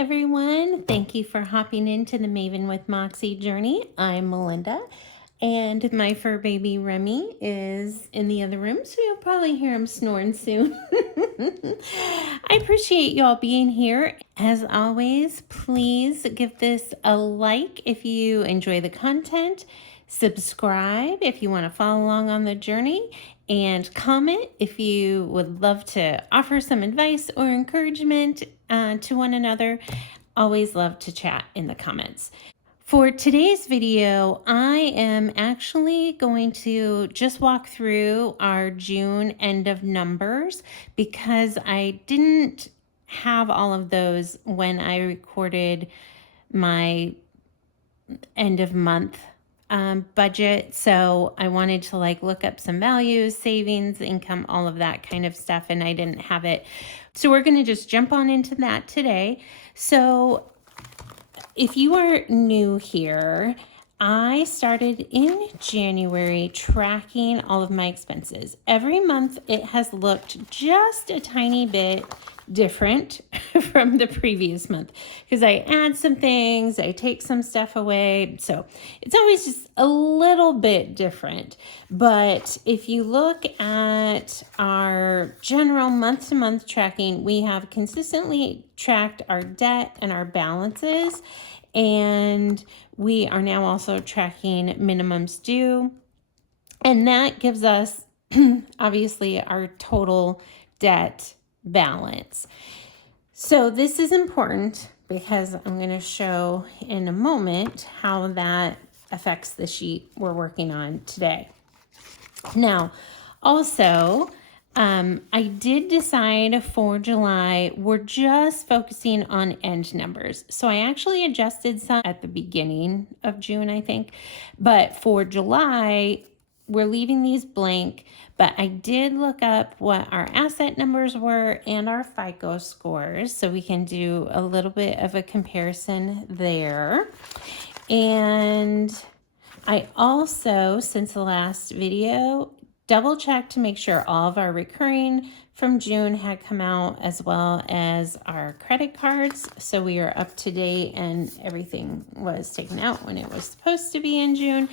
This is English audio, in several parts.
everyone. Thank you for hopping into the Maven with Moxie journey. I'm Melinda, and my fur baby Remy is in the other room, so you'll probably hear him snoring soon. I appreciate you all being here. As always, please give this a like if you enjoy the content. Subscribe if you want to follow along on the journey, and comment if you would love to offer some advice or encouragement to one another. Always love to chat in the comments. For today's video, I am actually going to just walk through our June end of numbers because I didn't have all of those when I recorded my end of month budget. So I wanted to look up some values, savings, income, all of that kind of stuff, and I didn't have it. So we're going to just jump on into that today. So if you are new here, I started in January tracking all of my expenses. Every month it has looked just a tiny bit different from the previous month because I add some things, I take some stuff away. So it's always just a little bit different. But if you look at our general month-to-month tracking, we have consistently tracked our debt and our balances. And we are now also tracking minimums due. And that gives us obviously our total debt balance. So this is important because I'm going to show in a moment how that affects the sheet we're working on today. Now, also, I did decide for July, we're just focusing on end numbers. So I actually adjusted some at the beginning of June, I think. But for July, we're leaving these blank. But I did look up what our asset numbers were and our FICO scores, so we can do a little bit of a comparison there. And I also, since the last video, double checked to make sure all of our recurring from June had come out, as well as our credit cards. So we are up to date and everything was taken out when it was supposed to be in June.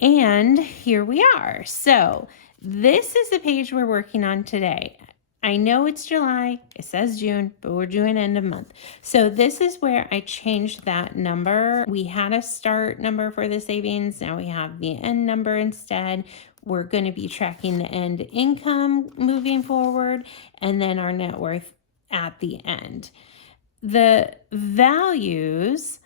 And here we are. So this is the page we're working on today. I know it's July, it says June, but we're doing end of month. So this is where I changed that number. We had a start number for the savings. Now we have the end number instead. We're going to be tracking the end income moving forward and then our net worth at the end. The values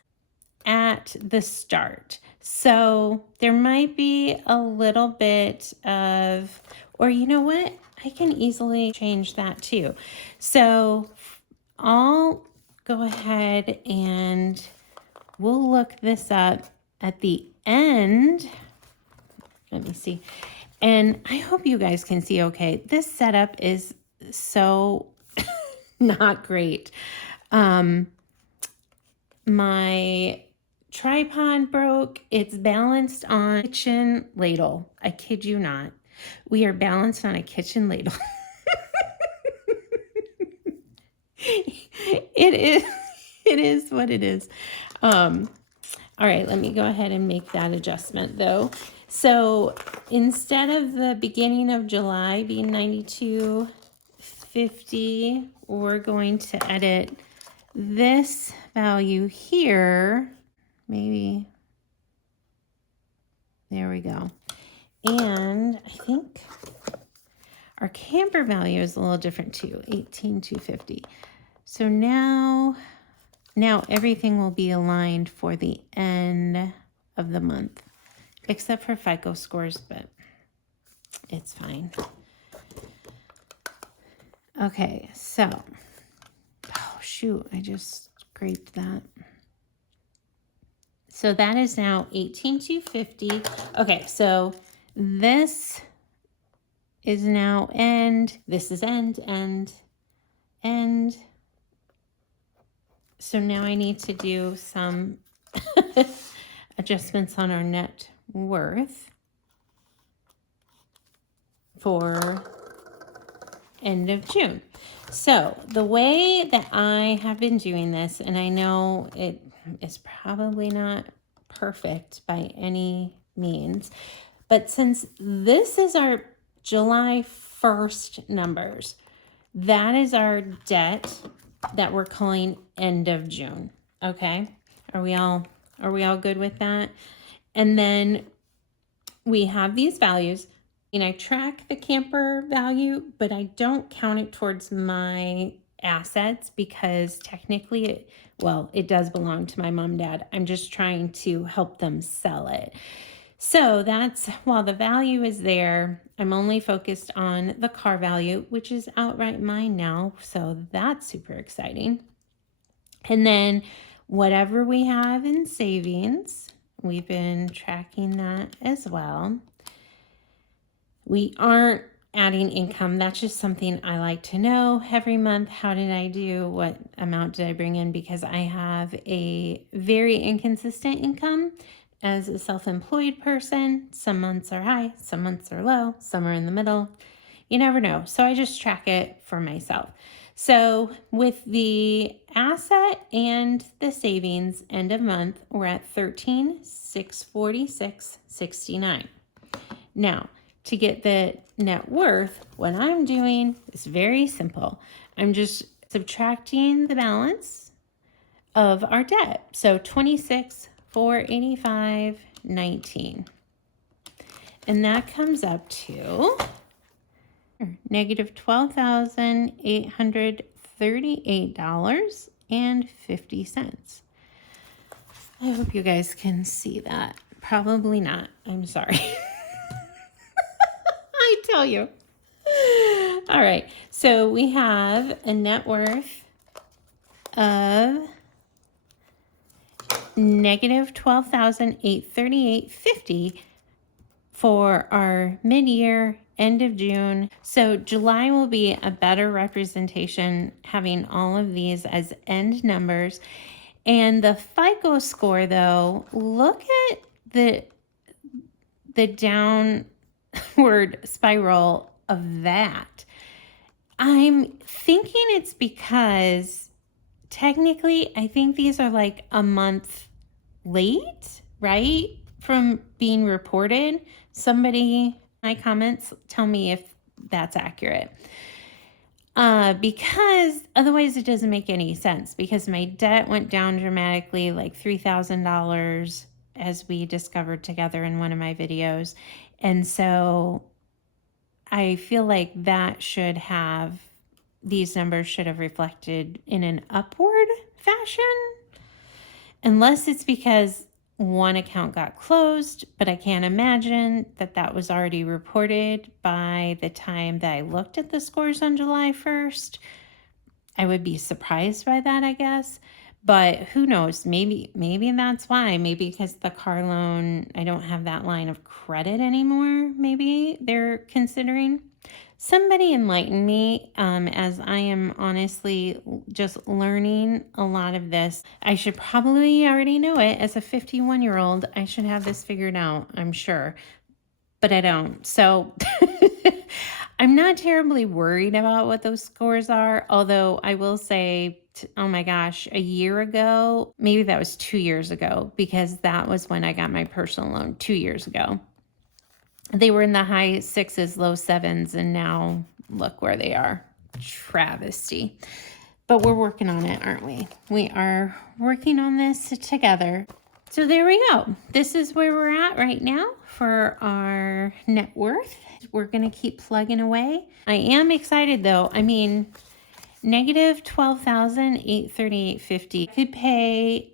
at the start. So there might be a little bit of, or you know what? I can easily change that too. So I'll go ahead and we'll look this up at the end. Let me see. And I hope you guys can see okay. This setup is so not great. My tripod broke. It's balanced on a kitchen ladle. I kid you not. We are balanced on a kitchen ladle. It is what it is. All right, let me go ahead and make that adjustment though. So instead of the beginning of July being 92.50, we're going to edit this value here. Maybe, there we go. And I think our camper value is a little different too, 18,250. So now everything will be aligned for the end of the month, except for FICO scores, but it's fine. Okay, so, oh shoot, I just scraped that. So that is now 18,250. Okay, so this is now end. This is end. So now I need to do some adjustments on our net worth for end of June. So the way that I have been doing this, and I know it is probably not perfect by any means, but since this is our July 1st numbers, that is our debt that we're calling end of June. Okay? Are we all good with that? And then we have these values, and I track the camper value, but I don't count it towards my assets because technically it does belong to my mom and dad. I'm just trying to help them sell it. So that's, while the value is there, I'm only focused on the car value, which is outright mine now. So that's super exciting. And then whatever we have in savings, we've been tracking that as well. We aren't adding income. That's just something I like to know every month. How did I do? What amount did I bring in? Because I have a very inconsistent income as a self-employed person. Some months are high, some months are low, some are in the middle. You never know. So I just track it for myself. So with the asset and the savings end of month, we're at $13,646.69. Now, to get the net worth, what I'm doing is very simple. I'm just subtracting the balance of our debt. So $26,485.19. And that comes up to negative $12,838.50. I hope you guys can see that. Probably not. I'm sorry. I tell you. All right. So we have a net worth of negative $12,838.50 for our mid-year end of June. So July will be a better representation, having all of these as end numbers. And the FICO score, though, look at the downward spiral of that. I'm thinking it's because technically I think these are like a month late, right, from being reported. Somebody in my comments tell me if that's accurate. Because otherwise it doesn't make any sense, because my debt went down dramatically, like $3,000, as we discovered together in one of my videos. And so I feel like these numbers should have reflected in an upward fashion, unless it's because one account got closed, but I can't imagine that was already reported by the time that I looked at the scores on July 1st. I would be surprised by that, I guess. But who knows? Maybe that's why. Maybe because the car loan, I don't have that line of credit anymore. Maybe they're considering. Somebody enlighten me, as I am honestly just learning a lot of this. I should probably already know it. As a 51-year-old, I should have this figured out, I'm sure. But I don't. So I'm not terribly worried about what those scores are. Although I will say, oh my gosh, a year ago, maybe that was 2 years ago, because that was when I got my personal loan 2 years ago. They were in the high 6s, low 7s, and now look where they are. Travesty. But we're working on it, aren't we? We are working on this together. So there we go. This is where we're at right now for our net worth. We're going to keep plugging away. I am excited, though. I mean, negative $12,838.50. Could pay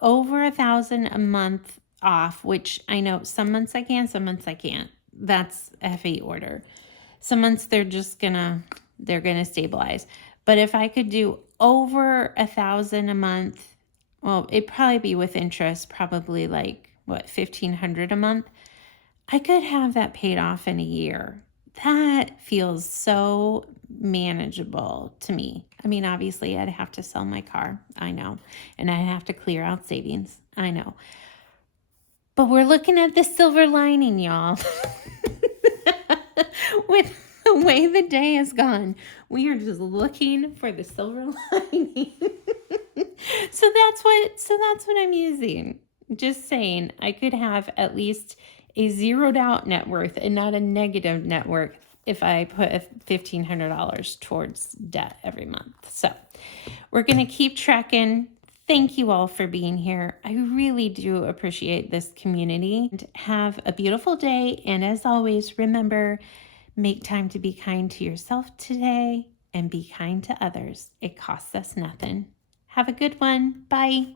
over $1,000 a month off, which I know some months I can, some months I can't. That's FA order. Some months they're gonna stabilize. But if I could do over $1,000 a month, well, it'd probably be with interest, probably like $1,500 a month. I could have that paid off in a year. That feels so manageable to me. I mean, obviously I'd have to sell my car, I know, and I'd have to clear out savings, I know. But we're looking at the silver lining, y'all. With the way the day has gone, we are just looking for the silver lining. So that's what I'm using. Just saying, I could have at least a zeroed out net worth and not a negative net worth if I put $1,500 towards debt every month. So we're going to keep tracking. Thank you all for being here. I really do appreciate this community. And have a beautiful day. And as always, remember, make time to be kind to yourself today and be kind to others. It costs us nothing. Have a good one. Bye.